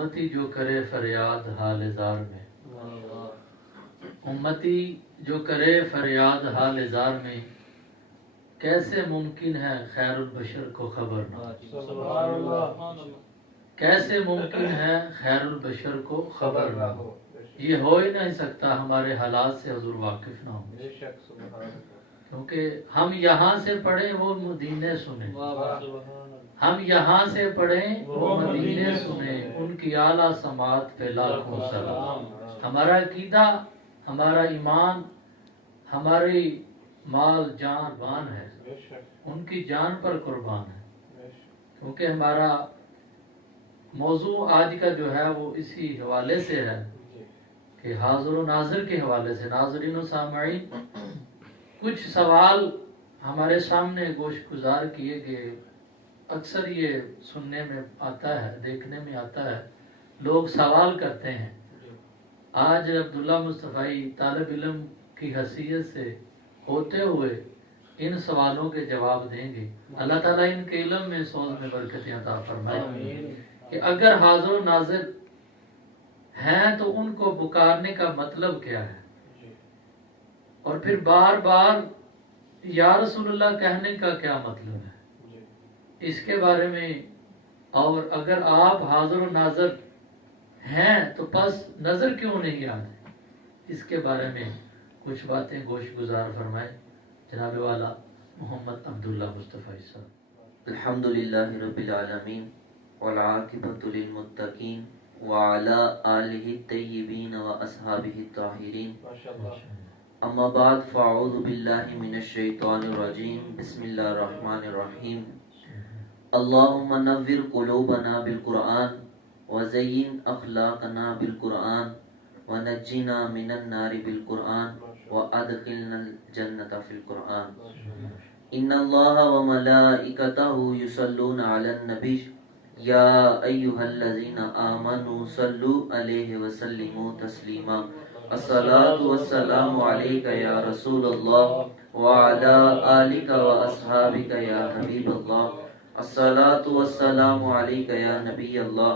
امتی جو کرے فریاد حال زار میں، امتی جو کرے فریاد حال زار میں، کیسے ممکن ہے خیر البشر کو خبر نہ ہو؟ کیسے ممکن ہے خیر البشر کو خبر نہ ہو؟ یہ ہو ہی نہیں سکتا ہمارے حالات سے حضور واقف نہ ہو، کیونکہ ہم یہاں سے پڑھیں وہ مدینے سنیں، ہم یہاں سے پڑھیں وہ مدینے سنیں، ان کی اعلیٰ سماعت پہ لاکھوں سلام۔ ہمارا عقیدہ، ہمارا ایمان، ہماری مال جان بان ہے، ان کی جان پر قربان ہے، کیونکہ ہمارا موضوع آج کا جو ہے وہ اسی حوالے سے ہے کہ حاضر و ناظر کے حوالے سے۔ ناظرین و سامعین، کچھ سوال ہمارے سامنے گوش گزار کیے گئے، اکثر یہ سننے میں آتا ہے، دیکھنے میں آتا ہے، لوگ سوال کرتے ہیں۔ آج عبداللہ مصطفی طالب علم کی حیثیت سے ہوتے ہوئے ان سوالوں کے جواب دیں گے۔ اللہ تعالیٰ ان کے علم میں سوز میں برکتیں عطا فرمائے کہ اگر حاضر و ناظر ہیں تو ان کو پکارنے کا مطلب کیا ہے، اور پھر بار بار یا رسول اللہ کہنے کا کیا مطلب ہے، اس کے بارے میں، اور اگر آپ حاضر و ناظر ہیں تو پس نظر کیوں نہیں آتے، اس کے بارے میں کچھ باتیں گوش گزار فرمائے جناب والا محمد عبداللہ مصطفی صاحب۔ الحمدللہ رب العالمین والعاقبۃ للمتقین وعلی آلہ الطیبین واصحابہ الطاہرین، اما بعد فاعوذ باللہ من الشیطان الرجیم، بسم اللہ الرحمن الرحیم۔ اللہم نور قلوبنا بالقرآن وزین اخلاقنا بالقرآن ونجنا من النار بالقرآن وادخلنا الجنة فی القرآن۔ ان اللہ وملائکتہ یصلون علی النبی یا ایہا الذین آمنوا صلوا علیہ وسلموا تسلیما۔ الصلاۃ والسلام علیک یا رسول اللہ وعلی آلک واصحابک یا حبیب اللہ۔ الصلاۃ والسلام علیک یا نبی اللہ۔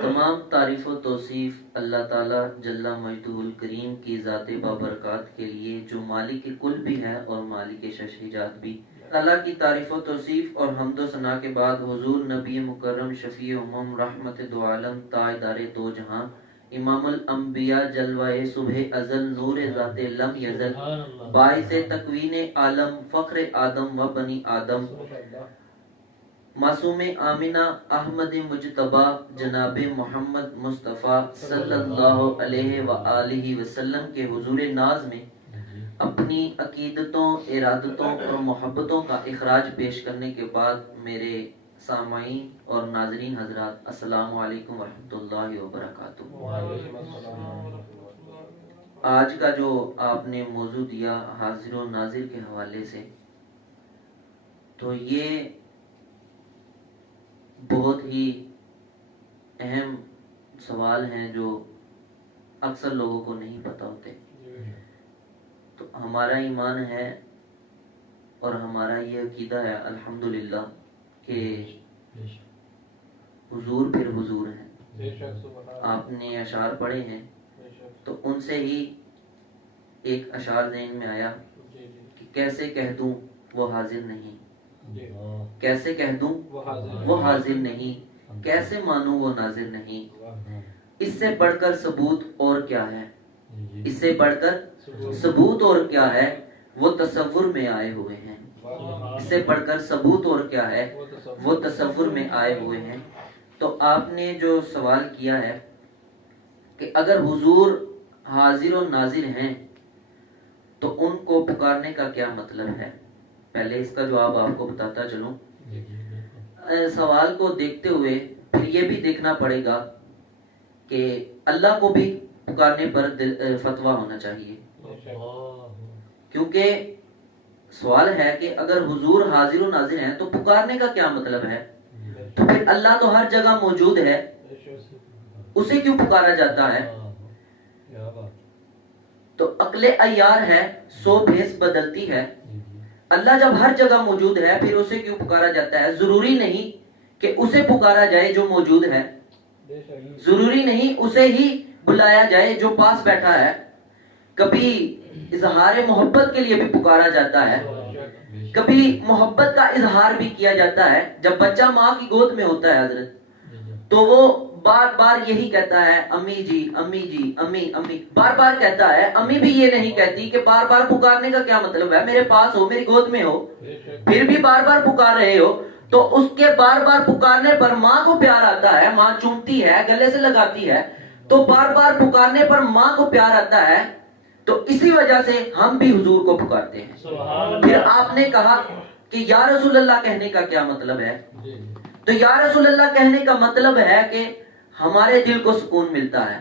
تمام تعریف و توصیف اللہ تعالیٰ جل مجدہ الکریم کی ذات بابرکات کے لیے، جو مالک کل بھی ہے اور مالک ششہجات بھی۔ اللہ کی تعریف و توصیف اور حمد و ثنا کے بعد حضور نبی مکرم شفیع امم رحمت دو عالم تاجدار دو جہاں امام الانبیاء جلوہ صبح ازل نور ذات لم یزل باعث تکوین عالم فخر آدم و بنی آدم معصوم آمنہ احمد مجتبی جناب محمد مصطفیٰ صلی اللہ علیہ وآلہ وسلم کے حضور ناز میں اپنی عقیدتوں، ارادتوں اور محبتوں کا اخراج پیش کرنے کے بعد، میرے سامعین اور ناظرین حضرات، السلام علیکم ورحمۃ اللہ وبرکاتہ۔ آج کا جو آپ نے موضوع دیا حاضر و ناظر کے حوالے سے، تو یہ بہت ہی اہم سوال ہیں جو اکثر لوگوں کو نہیں پتہ ہوتے۔ تو ہمارا ایمان ہے اور ہمارا یہ عقیدہ ہے الحمدللہ کہ حضور پھر حضور ہیں۔ آپ نے اشعار پڑھے ہیں تو ان سے ہی ایک اشعار ذہن میں آیا کہ کیسے کہہ دوں وہ حاضر نہیں، کیسے کہہ دوں وہ حاضر نہیں، کیسے مانوں وہ ناظر نہیں۔ اس سے بڑھ کر ثبوت اور کیا ہے، اس سے بڑھ کر ثبوت اور کیا ہے، وہ تصور میں آئے ہوئے ہیں۔ اس سے بڑھ کر ثبوت اور کیا ہے، وہ تصور میں آئے ہوئے ہیں۔ تو آپ نے جو سوال کیا ہے کہ اگر حضور حاضر و ناظر ہیں تو ان کو پکارنے کا کیا مطلب ہے، پہلے اس کا جواب آپ کو بتاتا چلوں۔ سوال کو دیکھتے ہوئے پھر یہ بھی دیکھنا پڑے گا کہ اللہ کو بھی پکارنے پر فتویٰ ہونا چاہیے، کیونکہ سوال ہے کہ اگر حضور حاضر و ناظر ہیں تو پکارنے کا کیا مطلب ہے، تو پھر اللہ تو ہر جگہ موجود ہے، اسے کیوں پکارا جاتا ہے؟ تو عقل عیار ہے، سو بھیس بدلتی ہے، اللہ جب ہر جگہ موجود ہے پھر اسے کیوں پکارا جاتا ہے؟ ضروری نہیں کہ اسے پکارا جائے جو موجود ہے، ضروری نہیں اسے ہی بلایا جائے جو پاس بیٹھا ہے. کبھی اظہار محبت کے لیے بھی پکارا جاتا ہے، کبھی محبت کا اظہار بھی کیا جاتا ہے. جب بچہ ماں کی گود میں ہوتا ہے حضرت تو وہ بار بار یہی کہتا ہے امی جی امی جی امی امی، بار بار کہتا ہے. امی بھی یہ نہیں کہتی کہ بار بار پکارنے کا کیا مطلب ہے، میرے پاس ہو، میری گود میں ہو، پھر بھی بار بار پکار رہے ہو. تو اس کے بار بار پکارنے پر ماں کو پیار آتا ہے، ماں چومتی ہے، گلے سے لگاتی ہے. تو بار بار پکارنے پر ماں کو پیار آتا ہے. تو اسی وجہ سے ہم بھی حضور کو پکارتے ہیں. پھر آپ نے کہا کہ یا رسول اللہ کہنے کا کیا مطلب ہے؟ تو یا رسول اللہ کہنے کا مطلب ہے کہ ہمارے دل کو سکون ملتا ہے،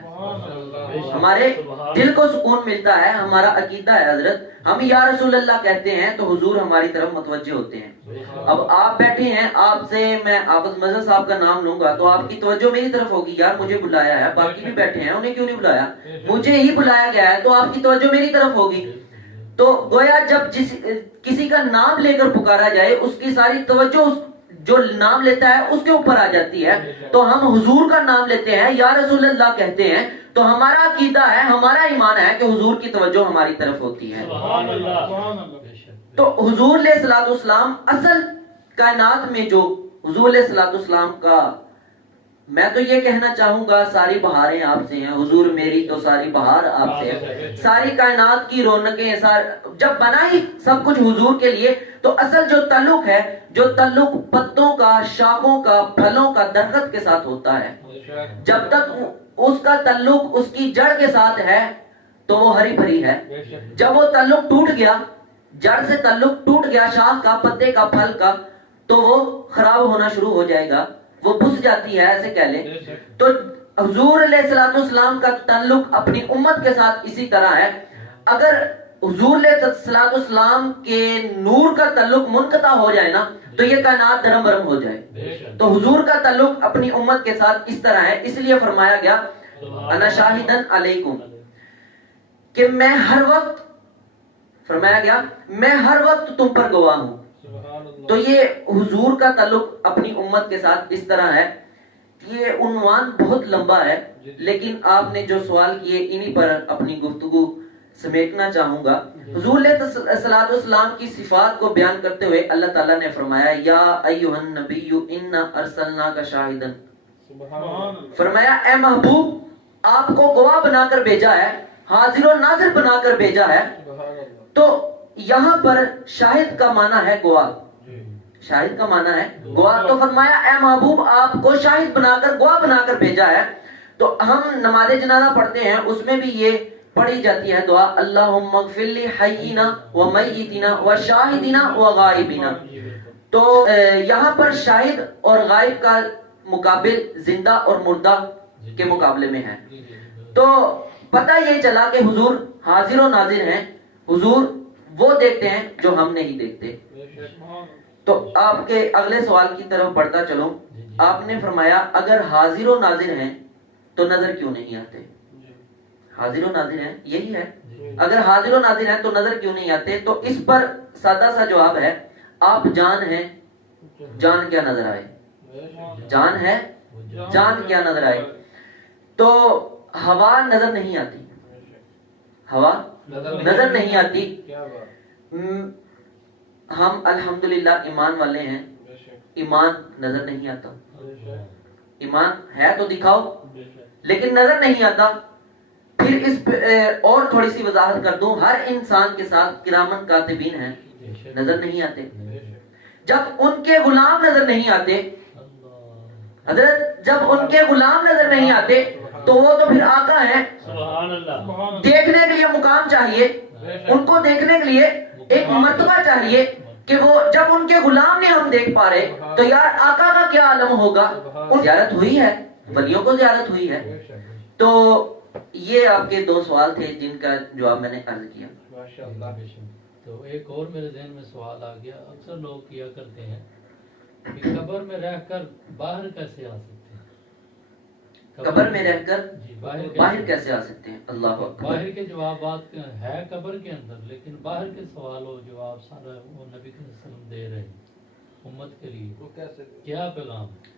ہمارے دل کو سکون ملتا ہے. ہمارا عقیدہ ہے حضرت، ہم یا رسول اللہ کہتے ہیں تو حضور ہماری طرف متوجہ ہوتے ہیں. اب آپ بیٹھے ہیں، آپ سے میں حافظ مظہر صاحب کا نام لوں گا تو آپ کی توجہ میری طرف ہوگی، یار مجھے بلایا ہے. باقی بھی بیٹھے ہیں، انہیں کیوں نہیں بلایا؟ مجھے ہی بلایا گیا ہے تو آپ کی توجہ میری طرف ہوگی. تو گویا جب کسی کا نام لے کر پکارا جائے اس کی ساری توجہ جو نام لیتا ہے اس کے اوپر آ جاتی ہے. تو ہم حضور کا نام لیتے ہیں، یا رسول اللہ کہتے ہیں تو ہمارا عقیدہ ہے، ہمارا ایمان ہے کہ حضور کی توجہ ہماری طرف ہوتی ہے. تو حضور علیہ الصلوۃ والسلام اصل کائنات میں جو حضور علیہ الصلوۃ والسلام کا، میں تو یہ کہنا چاہوں گا ساری بہاریں آپ سے ہیں. حضور میری تو ساری بہار آپ سے ہے. ساری کائنات کی رونقیں جب بنا ہی سب کچھ حضور کے لیے، تو اصل جو تعلق ہے، جو تعلق پتوں کا، شاخوں کا، پھلوں کا درخت کے ساتھ ہوتا ہے، جب تک اس کا تعلق اس کی جڑ کے ساتھ ہے تو وہ ہری بھری ہے. جب وہ تعلق ٹوٹ گیا، جڑ سے تعلق ٹوٹ گیا، شاخ کا، پتے کا، پھل کا، تو وہ خراب ہونا شروع ہو جائے گا، وہ بھس جاتی ہے، ایسے کہہ لیں. تو حضور علیہ الصلوۃ والسلام کا تعلق اپنی امت کے ساتھ اسی طرح ہے. اگر حضور علیہ الصلوۃ والسلام کے نور کا تعلق منقطع ہو جائے نا تو یہ کائنات درم برم ہو جائے. تو حضور کا تعلق اپنی امت کے ساتھ اس طرح ہے. اس لیے فرمایا گیا انا شاہدن علیکم، کہ میں ہر وقت، فرمایا گیا میں ہر وقت تم پر گواہ ہوں. تو یہ حضور کا تعلق اپنی امت کے ساتھ اس طرح ہے. یہ عنوان بہت لمبا ہے لیکن آپ نے جو سوال کیے انہی پر اپنی گفتگو سمیٹنا چاہوں گا. حضور علیہ الصلوۃ والسلام کی صفات کو بیان کرتے ہوئے اللہ تعالیٰ نے فرمایا یا ایھا النبی انا ارسلناک شاہدا، فرمایا اے محبوب آپ کو گواہ بنا کر بھیجا ہے، حاضر و ناظر بنا کر بھیجا ہے. تو یہاں پر شاہد کا معنی ہے گواہ، شاہد کا معنی ہے گواہ. تو فرمایا اے محبوب آپ کو شاہد بنا کر، گواہ بنا کر بھیجا ہے. تو ہم نماز جنازہ پڑھتے ہیں، اس میں بھی یہ پڑھی جاتی ہے دعا اللہم اغفر لی حینا و میتنا و شاہدنا و غائبنا. تو یہاں پر شاہد اور غائب کا مقابل زندہ اور مردہ کے مقابلے میں ہے. تو پتہ یہ چلا کہ حضور حاضر و ناظر ہیں، حضور وہ دیکھتے ہیں جو ہم نہیں دیکھتے. تو آپ کے اگلے سوال کی طرف بڑھتا چلوں. آپ نے فرمایا اگر حاضر و ناظر ہیں تو نظر کیوں نہیں آتے؟ حاضر و ناظر ہیں یہی ہے، اگر حاضر و ناظر ہیں تو نظر کیوں نہیں آتے؟ تو اس پر سادہ سا جواب ہے آپ جان ہیں، جان کیا نظر آئے؟ جان ہے، جان کیا نظر آئے؟ تو ہوا نظر نہیں آتی، ہوا نظر نہیں آتی. ہم الحمدللہ ایمان والے ہیں، ایمان نظر نہیں آتا. ایمان ہے تو دکھاؤ، لیکن نظر نہیں آتا. پھر اس اور تھوڑی سی وضاحت کر دوں، ہر انسان کے ساتھ کرامن کاتبین ہیں، نظر نہیں آتے. جب ان کے غلام نظر نہیں آتے حضرت، جب ان کے غلام نظر نہیں آتے تو وہ تو پھر آقا ہیں. دیکھنے کے لیے مقام چاہیے، ان کو دیکھنے کے لیے ایک مرتبہ چاہیے کہ وہ جب ان کے غلام نے ہم دیکھ پا رہے تو یار آقا کا کیا عالم ہوگا. زیارت ہوئی ہے، ولیوں کو زیارت ہوئی ہے. تو یہ آپ کے دو سوال تھے جن کا جواب میں نے عرض کیا. تو ایک اور میرے ذہن میں سوال آ گیا، اکثر لوگ کیا کرتے ہیں کہ قبر میں رہ کر باہر کیسے آ سکتے ہیں؟ قبر میں رہ کر باہر کیسے آ سکتے ہیں؟ اللہ اکبر. باہر کے جوابات ہے قبر کے اندر، لیکن باہر کے سوال و جواب سارا وہ نبی صلی اللہ علیہ وسلم دے رہے ہیں امت کے لیے. کیا پیغام ہے؟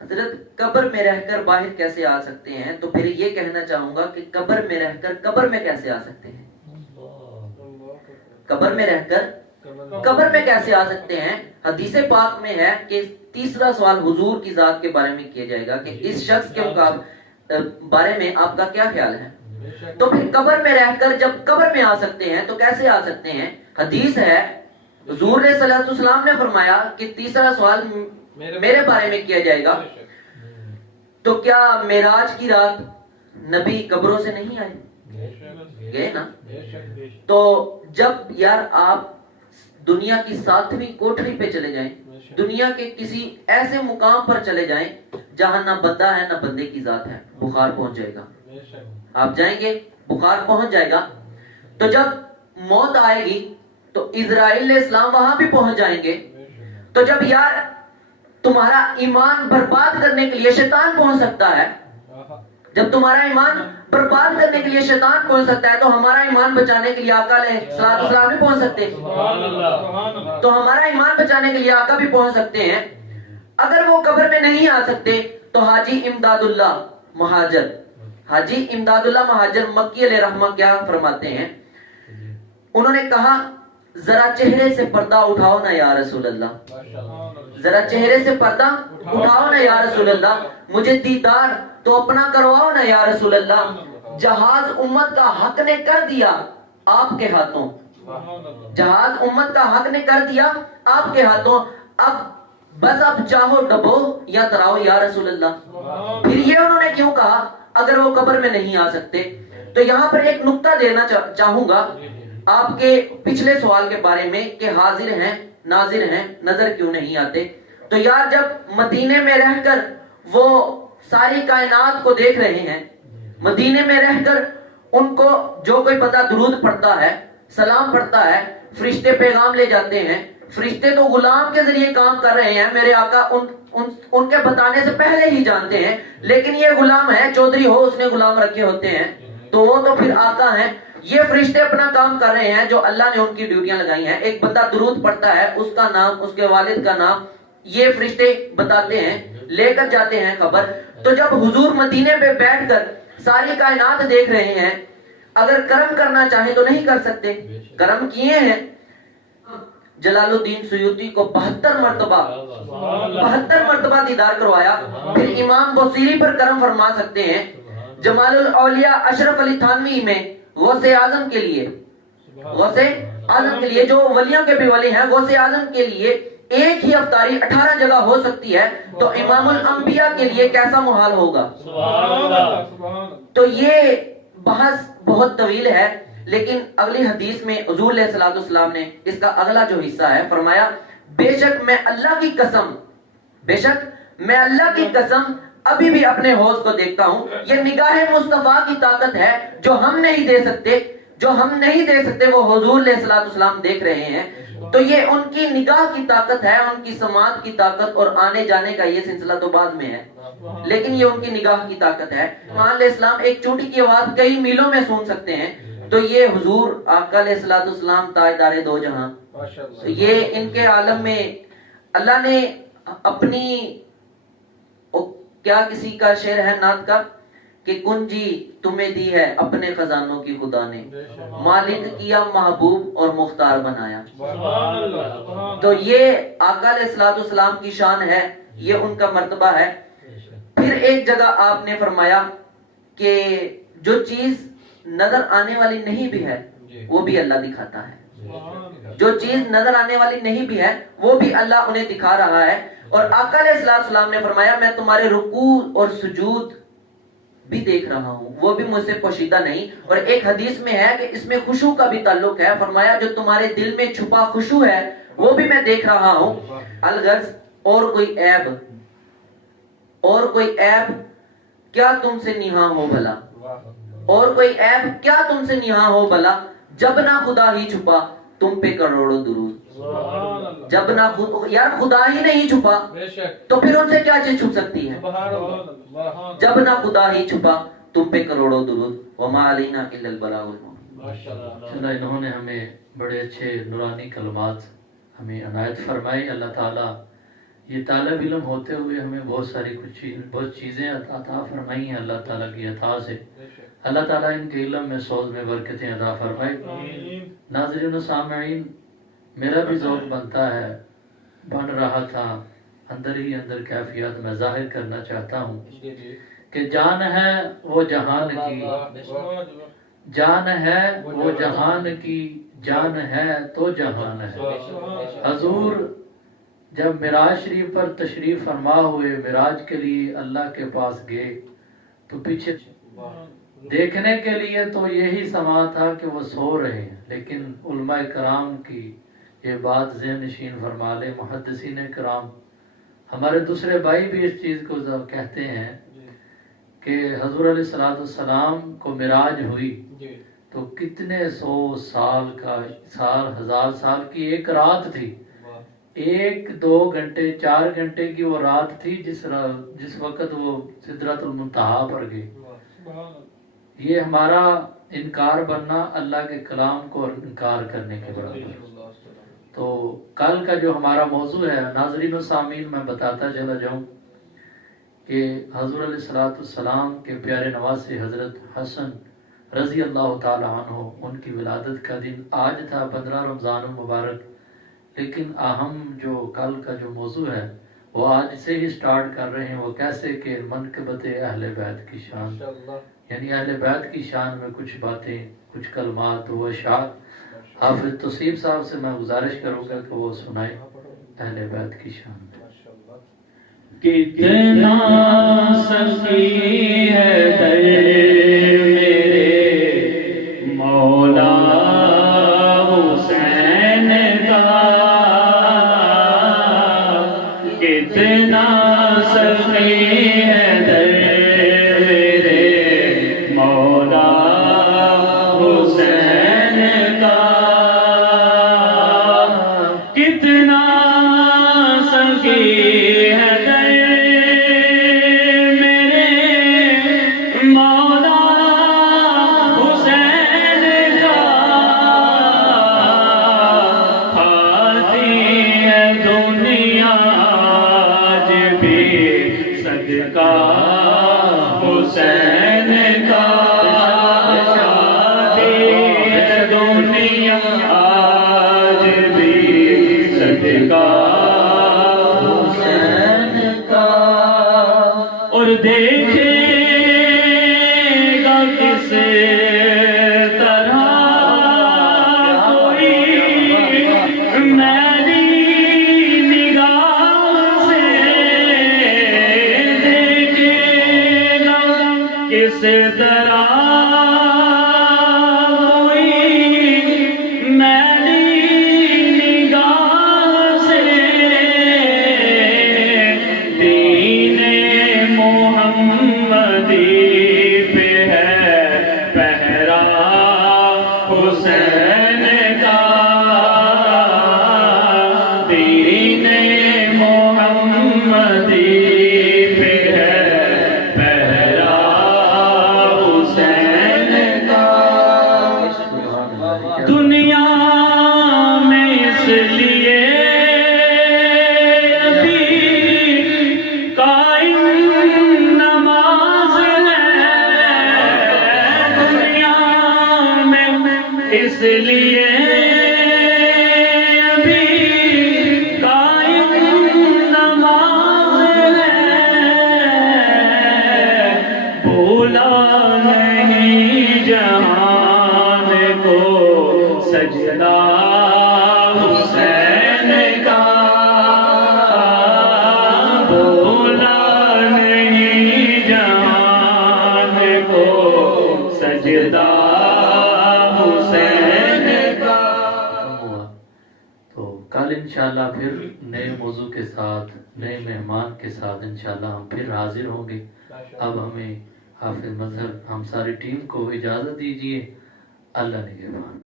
حضرت قبر میں رہ کر باہر کیسے آ سکتے ہیں؟ تو پھر یہ کہنا چاہوں گا کہ قبر میں رہ کر قبر میں کیسے آ سکتے ہیں؟ قبر میں رہ کر قبر میں کیسے آ سکتے ہیں؟ حدیث پاک میں ہے کہ تیسرا سوال حضور کی ذات کے بارے میں کیا جائے گا کہ اس شخص کے بارے میں آپ کا کیا خیال ہے. تو پھر قبر میں رہ کر جب قبر میں آ سکتے ہیں تو کیسے آ سکتے ہیں؟ حدیث ہے حضور صلی اللہ علیہ وسلم نے فرمایا کہ تیسرا سوال میرے بارے میں کیا جائے گا. تو کیا معراج کی رات نبی قبروں سے نہیں آئے؟ گئے نا. تو جب یار آپ دنیا کی 7ویں کوٹھری پہ چلے جائیں، دنیا کے کسی ایسے مقام پر چلے جائیں جہاں نہ بندہ ہے نہ بندے کی ذات ہے، بخار پہنچ جائے گا. آپ جائیں گے بخار پہنچ جائے گا. تو جب موت آئے گی تو اسرائیل علیہ السلام وہاں بھی پہنچ جائیں گے. تو جب یار تمہارا ایمان برباد کرنے کے لیے شیطان پہنچ سکتا ہے، جب تمہارا ایمان برباد کرنے کے لیے شیطان پہنچ سکتا ہے، تو ہمارا ایمان بچانے کے لیے آقا علیہ السلام بھی پہنچ سکتے ہیں. تو ہمارا ایمان بچانے کے لیے آقا بھی پہنچ سکتے ہیں. اگر وہ قبر میں نہیں آ سکتے تو حاجی امداد اللہ مہاجر، حاجی امداد اللہ مہاجر مکی علیہ رحمہ کیا فرماتے ہیں؟ انہوں نے کہا ذرا چہرے سے پردہ اٹھاؤ نا یا رسول اللہ، ذرا چہرے سے پردہ اٹھاؤ نا یا رسول اللہ، مجھے دیدار تو اپنا کرواؤ نا یا رسول اللہ. جہاز امت کا حق نے کر دیا آپ کے ہاتھوں، جہاز امت کا حق نے کر دیا آپ کے ہاتھوں. اب بس اب چاہو ڈبو یا تراؤ یا رسول اللہ. پھر یہ انہوں نے کیوں کہا اگر وہ قبر میں نہیں آ سکتے؟ تو یہاں پر ایک نقطہ دینا چاہوں گا آپ کے پچھلے سوال کے بارے میں کہ حاضر ہیں ناظر ہیں نظر کیوں نہیں آتے. تو یار جب مدینے میں رہ کر وہ ساری کائنات کو دیکھ رہے ہیں، مدینے میں رہ کر ان کو جو کوئی بندہ درود پڑھتا ہے، سلام پڑھتا ہے، فرشتے پیغام لے جاتے ہیں. فرشتے تو غلام کے ذریعے کام کر رہے ہیں، میرے آقا ان کے بتانے سے پہلے ہی جانتے ہیں. لیکن یہ غلام ہے، چودھری ہو اس نے غلام رکھے ہوتے ہیں تو وہ تو پھر آقا ہیں. یہ فرشتے اپنا کام کر رہے ہیں جو اللہ نے ان کی ڈیوٹیاں لگائی ہیں. ایک بندہ درود پڑھتا ہے، اس کا نام، اس کے والد کا نام یہ فرشتے بتاتے ہیں، لے کر جاتے ہیں قبر. تو جب حضور مدینے پہ بیٹھ کر ساری کائنات دیکھ رہے ہیں، اگر کرم کرنا چاہیں تو نہیں کر سکتے. کرم کیے ہیں. جلال الدین سیوطی کو 72 مرتبہ دیدار کروایا. پھر امام بصیری پر کرم فرما سکتے ہیں. جمال الاولیاء اشرف علی تھانوی میں غوث اعظم کے لیے، غوث اعظم کے لیے جو ولیوں کے بھی ولی ہیں، غوث اعظم کے لیے ایک ہی افطاری 18 جگہ ہو سکتی ہے، تو امام الانبیاء کے لیے کیسا محال ہوگا. تو یہ بحث بہت طویل ہے، لیکن اگلی حدیث میں حضور علیہ الصلوۃ والسلام نے اس کا اگلا جو حصہ ہے فرمایا بے شک میں اللہ کی قسم، بے شک میں اللہ کی قسم ابھی بھی اپنے حوض کو دیکھتا ہوں. یہ نگاہ مصطفیٰ کی طاقت ہے جو ہم نہیں دے سکتے، جو ہم نہیں دے سکتے وہ حضور علیہ الصلوۃ والسلام دیکھ رہے ہیں. تو یہ ان کی نگاہ کی طاقت ہے، ان کی سماعت کی طاقت، اور آنے جانے کا یہ سلسلہ تو بعد میں ہے، لیکن یہ ان کی نگاہ کی طاقت ہے. ایمان علیہ السلام ایک چونٹی کی آواز کئی میلوں میں سن سکتے ہیں. تو یہ حضور آقا علیہ الصلوۃ والسلام تاجدار دو جہاں، یہ ان کے عالم میں اللہ نے اپنی، کیا کسی کا شعر ہے نعت کا کہ کنجی تمہیں دی ہے اپنے خزانوں کی خدا نے، مالک کیا محبوب اور مختار بنایا. تو یہ آقا علیہ الصلوۃ والسلام کی شان ہے، یہ ان کا مرتبہ ہے. پھر ایک جگہ آپ نے فرمایا کہ جو چیز نظر آنے والی نہیں بھی ہے وہ بھی اللہ دکھاتا ہے، جو چیز نظر آنے والی نہیں بھی ہے وہ بھی اللہ انہیں دکھا رہا ہے. اور آقا علیہ السلام نے فرمایا میں تمہارے رکوع اور سجود بھی دیکھ رہا ہوں، وہ بھی مجھ سے پوشیدہ نہیں. اور ایک حدیث میں ہے کہ اس میں خشوع کا بھی تعلق ہے، فرمایا جو تمہارے دل میں چھپا خشوع ہے وہ بھی میں دیکھ رہا ہوں. الغرض اور کوئی عیب کیا تم سے نہاں ہو بھلا، اور کوئی عیب کیا تم سے نہاں ہو بھلا، جب نہ خدا ہی چھپا تم پہ کروڑوں درود. جب نہ یار خدا ہی نہیں چھپا تو پھر ان سے کیا چیز چھپ سکتی ہے؟ جب نہ خدا ہی چھپا تم پہ کروڑوں درود وما علینا الا البلاغ المبین۔ چلو انہوں نے ہمیں بڑے اچھے نورانی کلمات ہمیں عنایت فرمائی۔ اللہ تعالیٰ یہ طالب علم ہوتے ہوئے ہمیں بہت چیزیں عطا فرمائی ہیں اللہ تعالیٰ کی عطا سے۔ اللہ تعالیٰ ان کے علم میں سوز میں برکتیں عطا فرمائے۔ ناظرین و سامعین، میرا بھی ذوق بن رہا تھا، اندر ہی اندر کیفیت میں ظاہر کرنا چاہتا ہوں کہ جان ہے وہ جہان کی، جان ہے وہ جہان کی، جان ہے تو جہان ہے۔ حضور جب معراج شریف پر تشریف فرما ہوئے، معراج کے لیے اللہ کے پاس گئے تو پیچھے دیکھنے کے لیے تو یہی سما تھا کہ وہ سو رہے ہیں، لیکن علماء کرام کی یہ بات ذہن نشین فرما لے، محدثین کرام، ہمارے دوسرے بھائی بھی اس چیز کو کہتے ہیں کہ حضور علیہ السلام کو معراج ہوئی تو کتنے سو سال ہزار سال کی ایک رات تھی، 1 2 گھنٹے 4 گھنٹے کی وہ رات تھی جس وقت وہ سدرۃ المنتہا پر گئے۔ یہ ہمارا انکار بننا اللہ کے کلام کو انکار کرنے کے برابر۔ تو کل کا جو ہمارا موضوع ہے، ناظرین و سامعین، میں بتاتا چلا جاؤں کہ حضور علیہ السلام کے پیارے نواسے حضرت حسن رضی اللہ تعالی عنہ، ان کی ولادت کا دن آج تھا 15 رمضان المبارک، لیکن اہم جو کل کا جو موضوع ہے وہ آج سے ہی سٹارٹ کر رہے ہیں۔ وہ کیسے کہ منقبت اہل بیت کی شان، یعنی اہل بیت کی شان میں کچھ باتیں، کچھ کلمات و اشعار حافظ توصیف صاحب سے میں گزارش کروں گا کہ وہ سنائے اہل بیت کی شان۔ کتنا سخی ہے در میرے مولا حسین کا، کتنا سخی ہے در میرے مولا حسین کا، کتنا سخی ہے در میرے مولا حسین کا، کھاتی ہے دنیا آج بھی صدقہ حسین کا، کھاتی ہے دنیا آج بھی صدقہ حسین کا، اور دیکھے گا کس طرح کوئی میری نگاہ سے، دیکھے گا کس طرح کوئی میری نگاہ سے، دین محمدی پہ ہے پہرا حسین کا، دین محمدی پہ ہے پہرا حسین کا، دنیا میں اس لیے ابھی قائم نماز ہے، دنیا میں اس لیے ابھی قائم نماز ہے، بھولا نہیں جہان کو سجدہ حسین کا، بھولا نہیں جہان کو سجدہ حسین کا۔ ہوا تو کل انشاءاللہ پھر نئے موضوع کے ساتھ، نئے مہمان کے ساتھ انشاءاللہ ہم پھر حاضر ہوں گے۔ اب ہمیں حافظ مظہر، ہم ساری ٹیم کو اجازت دیجیے۔ اللہ نگہبان۔